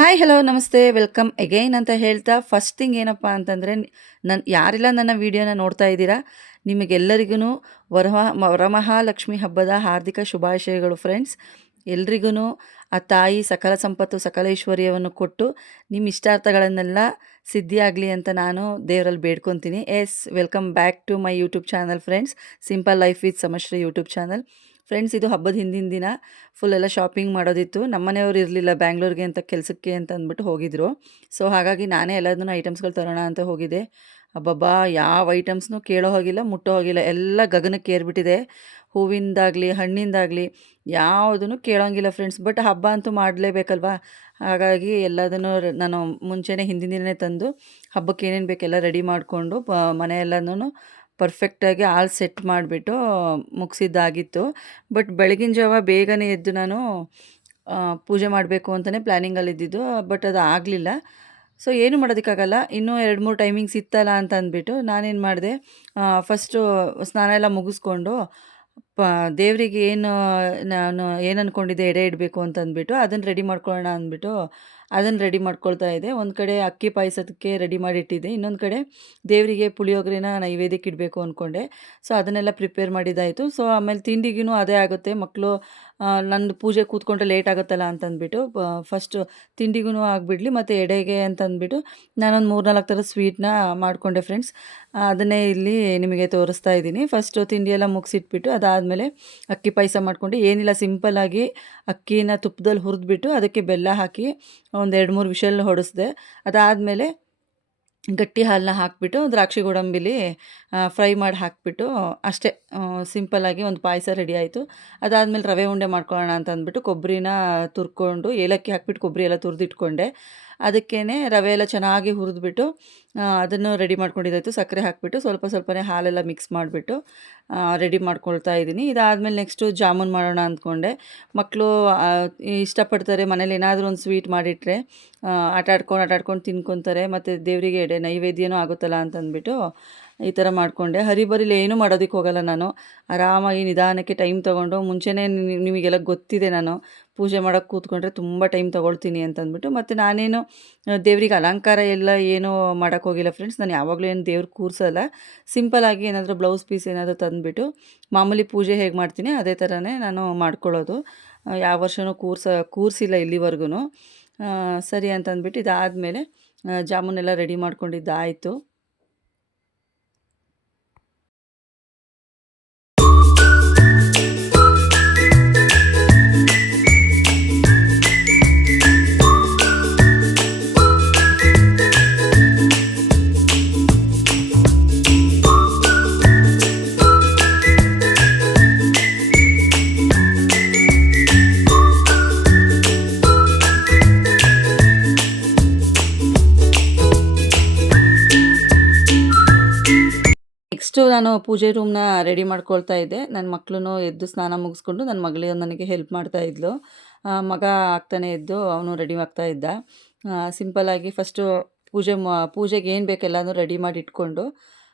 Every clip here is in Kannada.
ಹಾಯ್ ಹಲೋ ನಮಸ್ತೆ ವೆಲ್ಕಮ್ ಅಗೈನ್ ಅಂತ ಹೇಳ್ತಾ ಫಸ್ಟ್ ಥಿಂಗ್ ಏನಪ್ಪ ಅಂತಂದರೆ ಯಾರೆಲ್ಲ ನನ್ನ ವಿಡಿಯೋನ ನೋಡ್ತಾ ಇದ್ದೀರಾ ನಿಮಗೆಲ್ಲರಿಗೂ ವರಮಹಾಲಕ್ಷ್ಮಿ ಹಬ್ಬದ ಹಾರ್ದಿಕ ಶುಭಾಶಯಗಳು ಫ್ರೆಂಡ್ಸ್. ಎಲ್ರಿಗೂ ಆ ತಾಯಿ ಸಕಲ ಸಂಪತ್ತು ಸಕಲ ಐಶ್ವರ್ಯವನ್ನು ಕೊಟ್ಟು ನಿಮ್ಮ ಇಷ್ಟಾರ್ಥಗಳನ್ನೆಲ್ಲ ಸಿದ್ಧಿಯಾಗಲಿ ಅಂತ ನಾನು ದೇವರಲ್ಲಿ ಬೇಡ್ಕೊತೀನಿ. Welcome back to my YouTube channel friends, simple life with Samashree YouTube channel. Friends, ಇದು ಹಬ್ಬದ ಹಿಂದಿನ ದಿನ ಫುಲ್ ಎಲ್ಲ ಶಾಪಿಂಗ್ ಮಾಡೋದಿತ್ತು. ನಮ್ಮ ಮನೆಯವರು ಇರಲಿಲ್ಲ, ಬ್ಯಾಂಗ್ಳೂರಿಗೆ ಅಂತ ಕೆಲಸಕ್ಕೆ ಅಂತ ಅಂದ್ಬಿಟ್ಟು ಹೋಗಿದ್ರು. ಸೊ ಹಾಗಾಗಿ ನಾನೇ ಎಲ್ಲದನ್ನೂ ಐಟಮ್ಸ್ಗಳು ತರೋಣ ಅಂತ ಹೋಗಿದ್ದೆ. ಅಬ್ಬಬ್ಬಾ, ಯಾವ ಐಟಮ್ಸ್ನೂ ಕೇಳೋ ಹೋಗಿಲ್ಲ, ಮುಟ್ಟೋ ಹೋಗಿಲ್ಲ, ಎಲ್ಲ ಗಗನಕ್ಕೆ ಏರ್ಬಿಟ್ಟಿದೆ. ಹೂವಿಂದಾಗಲಿ ಹಣ್ಣಿಂದಾಗಲಿ ಯಾವುದೂ ಕೇಳೋಂಗಿಲ್ಲ ಫ್ರೆಂಡ್ಸ್. ಬಟ್ ಹಬ್ಬ ಅಂತೂ ಮಾಡಲೇಬೇಕಲ್ವಾ, ಹಾಗಾಗಿ ಎಲ್ಲದನ್ನು ನಾನು ಮುಂಚೆನೇ ಹಿಂದಿನ ದಿನವೇ ತಂದು ಹಬ್ಬಕ್ಕೆ ಏನೇನು ಬೇಕೆಲ್ಲ ರೆಡಿ ಮಾಡಿಕೊಂಡು ಮನೆಯೆಲ್ಲನೂ ಪರ್ಫೆಕ್ಟಾಗಿ ಆಲ್ ಸೆಟ್ ಮಾಡಿಬಿಟ್ಟು ಮುಗಿಸಿದ್ದಾಗಿತ್ತು. ಬಟ್ ಬೆಳಗಿನ ಜಾವ ಬೇಗನೆ ಎದ್ದು ನಾನು ಪೂಜೆ ಮಾಡಬೇಕು ಅಂತಲೇ ಪ್ಲ್ಯಾನಿಂಗಲ್ಲಿದ್ದಿದ್ದು. ಬಟ್ ಅದು ಆಗಲಿಲ್ಲ. ಸೊ ಏನು ಮಾಡೋದಕ್ಕಾಗಲ್ಲ, ಇನ್ನೂ 2-3 ಟೈಮಿಂಗ್ಸ್ ಇತ್ತಲ್ಲ ಅಂತ ಅಂದ್ಬಿಟ್ಟು ನಾನೇನು ಮಾಡಿದೆ, ಫಸ್ಟು ಸ್ನಾನ ಎಲ್ಲ ಮುಗಿಸ್ಕೊಂಡು ದೇವರಿಗೆ ನಾನು ಏನು ಅಂದ್ಕೊಂಡಿದ್ದೆ ಎಡೆ ಇಡಬೇಕು ಅಂತ ಅಂದ್ಬಿಟ್ಟು ಅದನ್ನು ರೆಡಿ ಮಾಡ್ಕೊಳ್ಳೋಣ ಅಂದ್ಬಿಟ್ಟು ಅದನ್ನು ರೆಡಿ ಮಾಡ್ಕೊಳ್ತಾ ಇದ್ದೆ. ಒಂದು ಕಡೆ ಅಕ್ಕಿ ಪಾಯಸಕ್ಕೆ ರೆಡಿ ಮಾಡಿ ಇಟ್ಟಿದ್ದೆ, ಇನ್ನೊಂದು ಕಡೆ ದೇವರಿಗೆ ಪುಳಿಯೋಗರೆನ ನೈವೇದ್ಯಕ್ಕೆ ಇಡಬೇಕು ಅಂದ್ಕೊಂಡೆ. ಸೊ ಅದನ್ನೆಲ್ಲ ಪ್ರಿಪೇರ್ ಮಾಡಿದ್ದಾಯಿತು. ಸೊ ಆಮೇಲೆ ತಿಂಡಿಗೂ ಅದೇ ಆಗುತ್ತೆ, ಮಕ್ಕಳು ನಂದು ಪೂಜೆ ಕೂತ್ಕೊಂಡ್ರೆ ಲೇಟ್ ಆಗುತ್ತಲ್ಲ ಅಂತಂದ್ಬಿಟ್ಟು ಫಸ್ಟು ತಿಂಡಿಗೂ ಆಗಿಬಿಡ್ಲಿ ಮತ್ತು ಎಡೆಗೆ ಅಂತಂದ್ಬಿಟ್ಟು ನಾನೊಂದು 3-4 ಥರದ ಸ್ವೀಟ್ನ ಮಾಡಿಕೊಂಡೆ ಫ್ರೆಂಡ್ಸ್. ಅದನ್ನೇ ಇಲ್ಲಿ ನಿಮಗೆ ತೋರಿಸ್ತಾ ಇದ್ದೀನಿ. ಫಸ್ಟು ತಿಂಡಿ ಎಲ್ಲ ಮುಗಿಸಿಟ್ಬಿಟ್ಟು ಅದಾದಮೇಲೆ ಅಕ್ಕಿ ಪಾಯಸ ಮಾಡಿಕೊಂಡು, ಏನಿಲ್ಲ ಸಿಂಪಲ್ಲಾಗಿ ಅಕ್ಕಿನ ತುಪ್ಪದಲ್ಲಿ ಹುರಿದ್ಬಿಟ್ಟು ಅದಕ್ಕೆ ಬೆಲ್ಲ ಹಾಕಿ ಒಂದು 2-3 ವಿಷಲ್ ಹೊಡೆಸಿದೆ. ಅದಾದಮೇಲೆ ಗಟ್ಟಿ ಹಾಲನ್ನ ಹಾಕಿಬಿಟ್ಟು ದ್ರಾಕ್ಷಿ ಗೋಡಂಬಿಲಿ ಫ್ರೈ ಮಾಡಿ ಹಾಕಿಬಿಟ್ಟು ಅಷ್ಟೇ ಸಿಂಪಲ್ಲಾಗಿ ಒಂದು ಪಾಯಸ ರೆಡಿ ಆಯಿತು. ಅದಾದಮೇಲೆ ರವೆ ಉಂಡೆ ಮಾಡ್ಕೊಳ್ಳೋಣ ಅಂತ ಅಂದ್ಬಿಟ್ಟು ಕೊಬ್ಬರಿನ ತುರ್ಕೊಂಡು ಏಲಕ್ಕಿ ಹಾಕ್ಬಿಟ್ಟು ಕೊಬ್ಬರಿ ಎಲ್ಲ ತುರಿದಿಟ್ಕೊಂಡೆ. ಅದಕ್ಕೇ ರವೆ ಎಲ್ಲ ಚೆನ್ನಾಗಿ ಹುರಿದ್ಬಿಟ್ಟು ಅದನ್ನು ರೆಡಿ ಮಾಡ್ಕೊಂಡಿದ್ದಾಯಿತು. ಸಕ್ಕರೆ ಹಾಕಿಬಿಟ್ಟು ಸ್ವಲ್ಪ ಸ್ವಲ್ಪನೇ ಹಾಲೆಲ್ಲ ಮಿಕ್ಸ್ ಮಾಡಿಬಿಟ್ಟು ರೆಡಿ ಮಾಡ್ಕೊಳ್ತಾ ಇದ್ದೀನಿ. ಇದಾದಮೇಲೆ ನೆಕ್ಸ್ಟು ಜಾಮೂನ್ ಮಾಡೋಣ ಅಂದ್ಕೊಂಡೆ. ಮಕ್ಕಳು ಇಷ್ಟಪಡ್ತಾರೆ, ಮನೇಲಿ ಏನಾದರೂ ಒಂದು ಸ್ವೀಟ್ ಮಾಡಿಟ್ರೆ ಆಟಾಡ್ಕೊಂಡು ತಿನ್ಕೊತಾರೆ, ಮತ್ತು ದೇವರಿಗೆ ಎಡೆ ನೈವೇದ್ಯನೂ ಆಗುತ್ತಲ್ಲ ಅಂತಂದ್ಬಿಟ್ಟು ಈ ಥರ ಮಾಡಿಕೊಂಡೆ. ಹರಿಬರಿಲಿ ಏನೂ ಮಾಡೋದಕ್ಕೆ ಹೋಗಲ್ಲ ನಾನು, ಆರಾಮಾಗಿ ನಿಧಾನಕ್ಕೆ ಟೈಮ್ ತೊಗೊಂಡು ಮುಂಚೆನೇ ನಿಮಗೆಲ್ಲ ಗೊತ್ತಿದೆ, ನಾನು ಪೂಜೆ ಮಾಡೋಕ್ಕೆ ಕೂತ್ಕೊಂಡ್ರೆ ತುಂಬ ಟೈಮ್ ತೊಗೊಳ್ತೀನಿ ಅಂತಂದ್ಬಿಟ್ಟು. ಮತ್ತು ನಾನೇನು ದೇವ್ರಿಗೆ ಅಲಂಕಾರ ಎಲ್ಲ ಏನೂ ಮಾಡೋಕ್ಕೋಗಿಲ್ಲ ಫ್ರೆಂಡ್ಸ್. ನಾನು ಯಾವಾಗಲೂ ಏನು ದೇವ್ರಿಗೆ ಕೂರಿಸಲ್ಲ, ಸಿಂಪಲ್ಲಾಗಿ ಏನಾದರೂ ಬ್ಲೌಸ್ ಪೀಸ್ ಏನಾದರೂ ತಂದುಬಿಟ್ಟು ಮಾಮೂಲಿ ಪೂಜೆ ಹೇಗೆ ಮಾಡ್ತೀನಿ ಅದೇ ಥರನೇ ನಾನು ಮಾಡ್ಕೊಳ್ಳೋದು. ಯಾವ ವರ್ಷವೂ ಕೂರಿಸಿಲ್ಲ ಇಲ್ಲಿವರೆಗೂ. ಸರಿ ಅಂತಂದ್ಬಿಟ್ಟು ಇದಾದಮೇಲೆ ಜಾಮೂನೆಲ್ಲ ರೆಡಿ ಮಾಡ್ಕೊಂಡಿದ್ದಾಯಿತು. ನೆಕ್ಸ್ಟು ನಾನು ಪೂಜೆ ರೂಮ್ನ ರೆಡಿ ಮಾಡ್ಕೊಳ್ತಾ ಇದ್ದೆ. ನನ್ನ ಮಕ್ಕಳು ಎದ್ದು ಸ್ನಾನ ಮುಗಿಸ್ಕೊಂಡು ನನ್ನ ಮಗಳು ನನಗೆ ಹೆಲ್ಪ್ ಮಾಡ್ತಾ ಇದ್ಲು. ಮಗ ಆಗ್ತಾನೆ ಇದ್ದು ಅವನು ರೆಡಿ ಆಗ್ತಾ ಇದ್ದ. ಸಿಂಪಲ್ಲಾಗಿ ಫಸ್ಟು ಪೂಜೆಗೆ ಏನು ಬೇಕೆಲ್ಲನೂ ರೆಡಿ ಮಾಡಿ ಇಟ್ಕೊಂಡು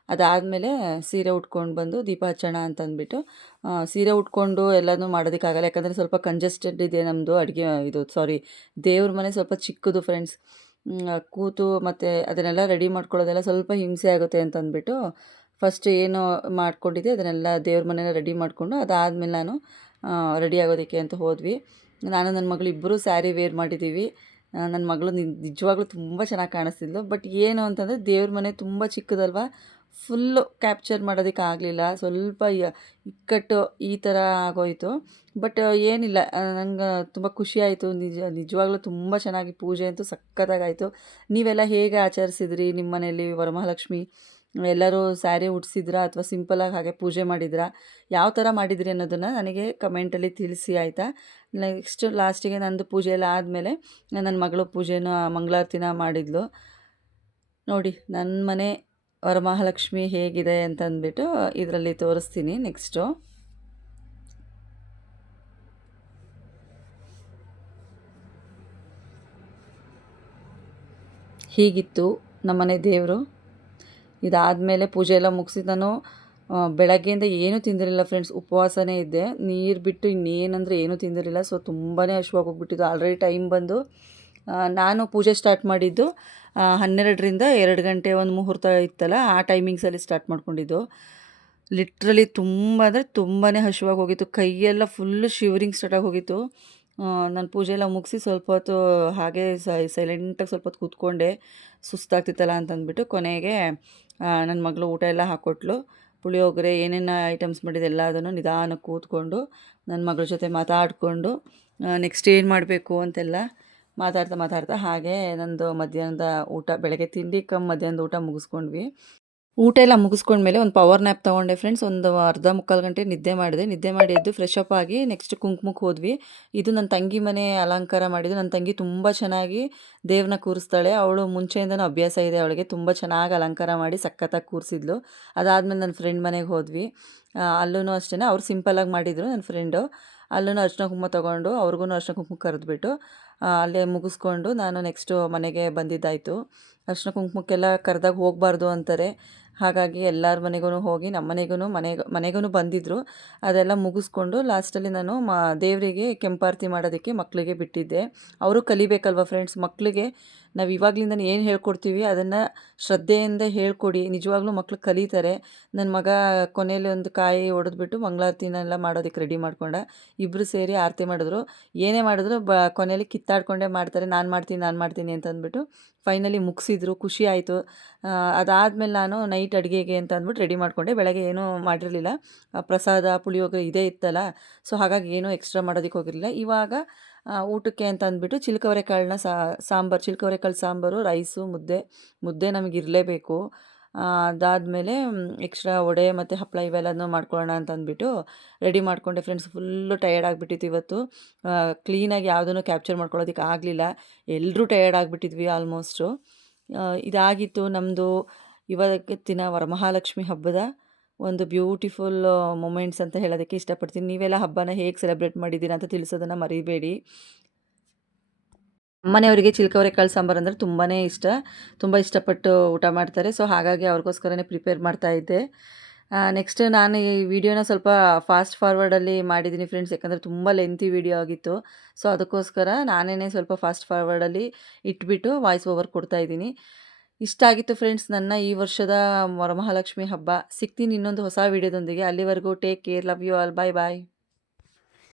ಅದಾದಮೇಲೆ ಸೀರೆ ಉಟ್ಕೊಂಡು ಬಂದು ದೀಪ ಹಚ್ಚೋಣ ಅಂತಂದ್ಬಿಟ್ಟು ಸೀರೆ ಉಟ್ಕೊಂಡು ಎಲ್ಲನೂ ಮಾಡೋದಕ್ಕಾಗಲ್ಲ, ಯಾಕಂದರೆ ಸ್ವಲ್ಪ ಕಂಜೆಸ್ಟೆಡ್ ಇದೆ ನಮ್ಮದು ದೇವ್ರ ಮನೆ ಸ್ವಲ್ಪ ಚಿಕ್ಕದು ಫ್ರೆಂಡ್ಸ್. ಕೂತು ಮತ್ತು ಅದನ್ನೆಲ್ಲ ರೆಡಿ ಮಾಡ್ಕೊಳ್ಳೋದೆಲ್ಲ ಸ್ವಲ್ಪ ಹಿಂಸೆ ಆಗುತ್ತೆ ಅಂತಂದ್ಬಿಟ್ಟು ಫಸ್ಟ್ ಏನು ಮಾಡ್ಕೊಂಡಿದ್ದೆ ಅದನ್ನೆಲ್ಲ ದೇವ್ರ ಮನೇನ ರೆಡಿ ಮಾಡಿಕೊಂಡು ಅದಾದಮೇಲೆ ನಾನು ರೆಡಿ ಆಗೋದಕ್ಕೆ ಅಂತ ಹೋದ್ವಿ. ನಾನು ನನ್ನ ಮಗಳು ಇಬ್ಬರೂ ಸ್ಯಾರಿ ವೇರ್ ಮಾಡಿದ್ದೀವಿ. ನನ್ನ ಮಗಳು ನಿಜವಾಗ್ಲೂ ತುಂಬ ಚೆನ್ನಾಗಿ ಕಾಣಿಸ್ತಿದ್ಲು. ಬಟ್ ಏನು ಅಂತಂದರೆ ದೇವ್ರ ಮನೆ ತುಂಬ ಚಿಕ್ಕದಲ್ವ, ಫುಲ್ಲು ಕ್ಯಾಪ್ಚರ್ ಮಾಡೋದಕ್ಕೆ ಆಗಲಿಲ್ಲ, ಸ್ವಲ್ಪ ಇಕ್ಕಟ್ಟು ಈ ಥರ ಆಗೋಯಿತು. ಬಟ್ ಏನಿಲ್ಲ, ನಂಗೆ ತುಂಬ ಖುಷಿಯಾಯಿತು. ನಿಜವಾಗ್ಲೂ ತುಂಬ ಚೆನ್ನಾಗಿ ಪೂಜೆ ಅಂತೂ ಸಖತ್ತಾಗಾಯಿತು. ನೀವೆಲ್ಲ ಹೇಗೆ ಆಚರಿಸಿದ್ರಿ ನಿಮ್ಮ ಮನೆಯಲ್ಲಿ ವರಮಹಾಲಕ್ಷ್ಮಿ? ಎಲ್ಲರೂ ಸ್ಯಾರಿ ಉಡಿಸಿದ್ರಾ ಅಥವಾ ಸಿಂಪಲಾಗಿ ಹಾಗೆ ಪೂಜೆ ಮಾಡಿದ್ರಾ? ಯಾವ ಥರ ಮಾಡಿದ್ರಿ ಅನ್ನೋದನ್ನು ನನಗೆ ಕಮೆಂಟಲ್ಲಿ ತಿಳಿಸಿ, ಆಯಿತಾ? ನೆಕ್ಸ್ಟು ಲಾಸ್ಟಿಗೆ ನಂದು ಪೂಜೆ ಎಲ್ಲ ಆದಮೇಲೆ ನನ್ನ ಮಗಳು ಪೂಜೆನ ಮಂಗಳಾರತಿನ ಮಾಡಿದ್ಲು. ನೋಡಿ ನನ್ನ ಮನೆ ವರಮಹಾಲಕ್ಷ್ಮಿ ಹೇಗಿದೆ ಅಂತಂದ್ಬಿಟ್ಟು ಇದರಲ್ಲಿ ತೋರಿಸ್ತೀನಿ. ನೆಕ್ಸ್ಟು ಹೀಗಿತ್ತು ನಮ್ಮನೆ ದೇವರು. ಇದಾದಮೇಲೆ ಪೂಜೆ ಎಲ್ಲ ಮುಗಿಸಿ ನಾನು ಬೆಳಗ್ಗೆಯಿಂದ ಏನೂ ತಿಂದಿರಲಿಲ್ಲ ಫ್ರೆಂಡ್ಸ್, ಉಪವಾಸನೇ ಇದ್ದೆ. ನೀರು ಬಿಟ್ಟು ಇನ್ನೇನಂದರೆ ಏನೂ ತಿಂದಿರಲಿಲ್ಲ. ಸೊ ತುಂಬಾ ಹಶ್ವಾಗೋಗ್ಬಿಟ್ಟಿದ್ದು. ಆಲ್ರೆಡಿ ಟೈಮ್ ಬಂದು ನಾನು ಪೂಜೆ ಸ್ಟಾರ್ಟ್ ಮಾಡಿದ್ದು 12ರಿಂದ 2 ಗಂಟೆ ಒಂದು ಮುಹೂರ್ತ ಇತ್ತಲ್ಲ, ಆ ಟೈಮಿಂಗ್ಸಲ್ಲಿ ಸ್ಟಾರ್ಟ್ ಮಾಡ್ಕೊಂಡಿದ್ದು. ಲಿಟ್ರಲಿ ತುಂಬ ಅಂದರೆ ತುಂಬಾ ಹಸಿವಾಗಿ ಹೋಗಿತ್ತು. ಕೈಯೆಲ್ಲ ಫುಲ್ಲು ಶಿವರಿಂಗ್ ಸ್ಟಾರ್ಟ್ ಆಗಿ ಹೋಗಿತ್ತು. ನಾನು ಪೂಜೆ ಎಲ್ಲ ಮುಗಿಸಿ ಸ್ವಲ್ಪ ಹೊತ್ತು ಹಾಗೆ ಸೈಲೆಂಟಾಗಿ ಸ್ವಲ್ಪ ಹೊತ್ತು ಕೂತ್ಕೊಂಡೆ, ಸುಸ್ತಾಗ್ತಿತ್ತಲ್ಲ ಅಂತಂದ್ಬಿಟ್ಟು. ಕೊನೆಗೆ ನನ್ನ ಮಗಳು ಊಟ ಎಲ್ಲ ಹಾಕ್ಕೊಟ್ಲು. ಪುಳಿಯೋಗರೆ ಏನೇನು ಐಟಮ್ಸ್ ಮಾಡಿದೆ ಎಲ್ಲದನ್ನು ನಿಧಾನಕ್ಕೆ ಕೂತ್ಕೊಂಡು ನನ್ನ ಮಗಳ ಜೊತೆ ಮಾತಾಡಿಕೊಂಡು ನೆಕ್ಸ್ಟ್ ಏನು ಮಾಡಬೇಕು ಅಂತೆಲ್ಲ ಮಾತಾಡ್ತಾ ಹಾಗೆ ನಂದು ಮಧ್ಯಾಹ್ನದ ಊಟ, ಬೆಳಗ್ಗೆ ತಿಂಡಿ ಮಧ್ಯಾಹ್ನದ ಊಟ ಮುಗಿಸ್ಕೊಂಡ್ವಿ. ಊಟ ಎಲ್ಲ ಮುಗಿಸ್ಕೊಂಡ್ಮೇಲೆ ಒಂದು ಪವರ್ ನ್ಯಾಪ್ ತೊಗೊಂಡೆ ಫ್ರೆಂಡ್ಸ್. ಒಂದು ಅರ್ಧ ಮುಕ್ಕಾಲು ಗಂಟೆ ನಿದ್ದೆ ಮಾಡಿದೆ. ನಿದ್ದೆ ಮಾಡಿ ಎದ್ದು ಫ್ರೆಶ್ ಅಪ್ ಆಗಿ ನೆಕ್ಸ್ಟ್ ಕುಂಕುಮಕ್ಕೆ ಹೋದ್ವಿ. ಇದು ನನ್ನ ತಂಗಿ ಮನೆ ಅಲಂಕಾರ ಮಾಡಿದ್ದು. ನನ್ನ ತಂಗಿ ತುಂಬ ಚೆನ್ನಾಗಿ ದೇವ್ರನ್ನ ಕೂರಿಸ್ತಾಳೆ. ಅವಳು ಮುಂಚೆಯಿಂದನೂ ಅಭ್ಯಾಸ ಇದೆ ಅವಳಿಗೆ. ತುಂಬ ಚೆನ್ನಾಗಿ ಅಲಂಕಾರ ಮಾಡಿ ಸಖತ್ತಾಗಿ ಕೂರಿಸಿದ್ಲು. ಅದಾದಮೇಲೆ ನನ್ನ ಫ್ರೆಂಡ್ ಮನೆಗೆ ಹೋದ್ವಿ. ಅಲ್ಲೂ ಅಷ್ಟೇ, ಅವ್ರು ಸಿಂಪಲ್ಲಾಗಿ ಮಾಡಿದರು ನನ್ನ ಫ್ರೆಂಡು. ಅಲ್ಲೂ ಅರಿಶಿನ ಕುಂಕುಮ ತೊಗೊಂಡು ಅವ್ರಿಗೂ ಅರಿಶಿನ ಕುಂಕುಮ ಕರೆದ್ಬಿಟ್ಟು ಅಲ್ಲೇ ಮುಗಿಸ್ಕೊಂಡು ನಾನು ನೆಕ್ಸ್ಟು ಮನೆಗೆ ಬಂದಿದ್ದಾಯಿತು. ಅರಿಶಿನ ಕುಂಕುಮಕ್ಕೆಲ್ಲ ಕರೆದಾಗ ಹೋಗಬಾರ್ದು ಅಂತಾರೆ. ಹಾಗಾಗಿ ಎಲ್ಲರ ಮನೆಗೂ ಹೋಗಿ ನಮ್ಮ ಮನೆಗೂ ಬಂದಿದ್ದರು. ಅದೆಲ್ಲ ಮುಗಿಸ್ಕೊಂಡು ಲಾಸ್ಟಲ್ಲಿ ನಾನು ದೇವರಿಗೆ ಕೆಂಪಾರತಿ ಮಾಡೋದಕ್ಕೆ ಮಕ್ಕಳಿಗೆ ಬಿಟ್ಟಿದ್ದೆ. ಅವರು ಕಲಿಬೇಕಲ್ವ ಫ್ರೆಂಡ್ಸ್. ಮಕ್ಕಳಿಗೆ ನಾವು ಇವಾಗಲಿಂದನೇ ಏನು ಹೇಳ್ಕೊಡ್ತೀವಿ ಅದನ್ನು ಶ್ರದ್ಧೆಯಿಂದ ಹೇಳ್ಕೊಡಿ, ನಿಜವಾಗ್ಲೂ ಮಕ್ಕಳು ಕಲಿತಾರೆ. ನನ್ನ ಮಗ ಕೊನೆಯಲ್ಲಿ ಒಂದು ಕಾಯಿ ಒಡೆದ್ಬಿಟ್ಟು ಮಂಗಳಾರತಿನೆಲ್ಲ ಮಾಡೋದಕ್ಕೆ ರೆಡಿ ಮಾಡ್ಕೊಂಡ. ಇಬ್ಬರು ಸೇರಿ ಆರತಿ ಮಾಡಿದ್ರು. ಏನೇ ಮಾಡಿದ್ರು ಕೊನೆಯಲ್ಲಿ ಕಿತ್ತಾಡ್ಕೊಂಡೇ ಮಾಡ್ತಾರೆ. ನಾನು ಮಾಡ್ತೀನಿ ಅಂತಂದ್ಬಿಟ್ಟು ಫೈನಲಿ ಮುಗಿಸಿದ್ರು. ಖುಷಿ ಆಯಿತು. ಅದಾದಮೇಲೆ ನಾನು ನೈಟ್ ಅಡುಗೆಗೆ ಅಂತ ಅಂದ್ಬಿಟ್ಟು ರೆಡಿ ಮಾಡಿಕೊಂಡೆ. ಬೆಳಗ್ಗೆ ಏನೂ ಮಾಡಿರಲಿಲ್ಲ, ಪ್ರಸಾದ ಪುಳಿಯೋಗರೆ ಇದೇ ಇತ್ತಲ್ಲ, ಸೊ ಹಾಗಾಗಿ ಏನೂ ಎಕ್ಸ್ಟ್ರಾ ಮಾಡೋದಕ್ಕೆ ಹೋಗಿರಲಿಲ್ಲ. ಇವಾಗ ಊಟಕ್ಕೆ ಅಂತ ಅಂದ್ಬಿಟ್ಟು ಚಿಲ್ಕವರೆಕಾಳನ್ನ ಚಿಲ್ಕವರೆಕಾಳು ಸಾಂಬಾರು, ರೈಸು, ಮುದ್ದೆ ನಮಗೆ ಇರಲೇಬೇಕು. ಅದಾದಮೇಲೆ ಎಕ್ಸ್ಟ್ರಾ ವಡೆ ಮತ್ತು ಹಪ್ಪಳ ಇವೆಲ್ಲನೂ ಮಾಡ್ಕೊಳ್ಳೋಣ ಅಂತ ಅಂದ್ಬಿಟ್ಟು ರೆಡಿ ಮಾಡಿಕೊಂಡೆ ಫ್ರೆಂಡ್ಸ್. ಫುಲ್ಲು ಟಯರ್ಡ್ ಆಗಿಬಿಟ್ಟಿತ್ತು ಇವತ್ತು. ಕ್ಲೀನಾಗಿ ಯಾವುದನ್ನು ಕ್ಯಾಪ್ಚರ್ ಮಾಡ್ಕೊಳ್ಳೋದಕ್ಕೆ ಆಗಲಿಲ್ಲ. ಎಲ್ಲರೂ ಟಯರ್ಡ್ ಆಗಿಬಿಟ್ಟಿದ್ವಿ ಆಲ್ಮೋಸ್ಟು. ಇದಾಗಿತ್ತು ನಮ್ಮದು ಇವತ್ತಿನ ವರಮಹಾಲಕ್ಷ್ಮಿ ಹಬ್ಬದ ಒಂದು ಬ್ಯೂಟಿಫುಲ್ ಮೊಮೆಂಟ್ಸ್ ಅಂತ ಹೇಳೋದಕ್ಕೆ ಇಷ್ಟಪಡ್ತೀನಿ. ನೀವೆಲ್ಲ ಹಬ್ಬನ ಹೇಗೆ ಸೆಲೆಬ್ರೇಟ್ ಮಾಡಿದ್ದೀರಾ ಅಂತ ತಿಳಿಸೋದನ್ನು ಮರಿಬೇಡಿ. ನಮ್ಮನೆಯವರಿಗೆ ಚಿಲ್ಕವರೆಕಾಳು ಸಾಂಬಾರು ಅಂದರೆ ತುಂಬಾ ಇಷ್ಟ. ತುಂಬ ಇಷ್ಟಪಟ್ಟು ಊಟ ಮಾಡ್ತಾರೆ. ಸೊ ಹಾಗಾಗಿ ಅವ್ರಿಗೋಸ್ಕರನೇ ಪ್ರಿಪೇರ್ ಮಾಡ್ತಾಯಿದ್ದೆ. ನೆಕ್ಸ್ಟ್ ನಾನು ಈ ವಿಡಿಯೋನ ಸ್ವಲ್ಪ ಫಾಸ್ಟ್ ಫಾರ್ವರ್ಡಲ್ಲಿ ಮಾಡಿದ್ದೀನಿ ಫ್ರೆಂಡ್ಸ್. ಯಾಕಂದರೆ ತುಂಬ ಲೆಂತಿ ವಿಡಿಯೋ ಆಗಿತ್ತು. ಸೊ ಅದಕ್ಕೋಸ್ಕರ ನಾನೇ ಸ್ವಲ್ಪ ಫಾಸ್ಟ್ ಫಾರ್ವರ್ಡಲ್ಲಿ ಇಟ್ಬಿಟ್ಟು ವಾಯ್ಸ್ ಓವರ್ ಕೊಡ್ತಾಯಿದ್ದೀನಿ. ಇಷ್ಟ ಆಗಿತ್ತು ಫ್ರೆಂಡ್ಸ್ ನನ್ನ ಈ ವರ್ಷದ ವರಮಹಾಲಕ್ಷ್ಮಿ ಹಬ್ಬ. ಸಿಗ್ತೀನಿ ಇನ್ನೊಂದು ಹೊಸ ವಿಡಿಯೋದೊಂದಿಗೆ. ಅಲ್ಲಿವರೆಗೂ take care, love you all, bye bye.